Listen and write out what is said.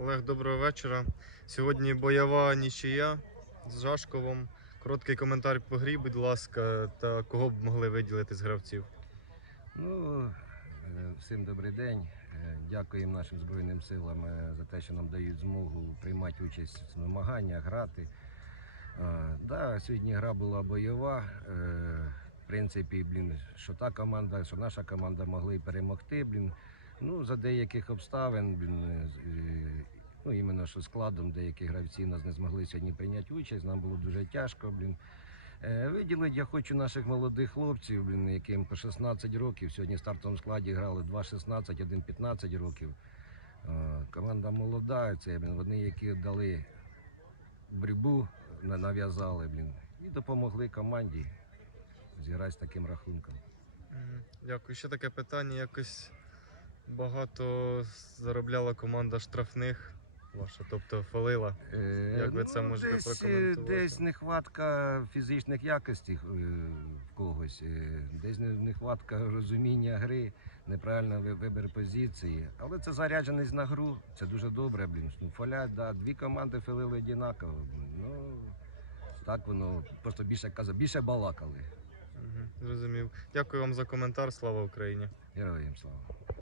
Олег, доброго вечора. Сьогодні бойова нічия з Жашковом. Короткий коментар по грі, будь ласка, та кого б могли виділити з гравців. Ну, е, всім добрий день. Е, Дякуємо нашим Збройним силам е, за те, що нам дають змогу приймати участь в змаганнях, грати. Да, сьогодні гра була бойова. В принципі, блін, що та команда, що наша команда могли перемогти. Блін. Ну, за деяких обставин, блін, е, е, ну, іменно що складом деякі гравці нас не змогли сьогодні прийняти участь. Нам було дуже тяжко. Блін. Е, Виділити я хочу наших молодих хлопців, блін, яким по 16 років. Сьогодні в стартовому складі грали 2-16, 1-15 років. Е, Команда молода, це блін, вони, які дали боротьбу, нав'язали блін, і допомогли команді зіграти з таким рахунком. Дякую. Ще таке питання. Якось багато заробляла команда штрафних ваша, тобто фалила. Е, Як ви це можете десь, е, прокоментувати? Десь нехватка фізичних якостей е, в когось, е, десь не- нехватка розуміння гри, неправильний ви- вибір позиції. Але це зарядженість на гру, це дуже добре. Блін. Ну, фалять, да, дві команди фалили однаково. блін. Ну, так воно просто більше казав, більше балакали. Мгм, Зрозумів. Дякую вам за коментар. Слава Україні. Героям слава.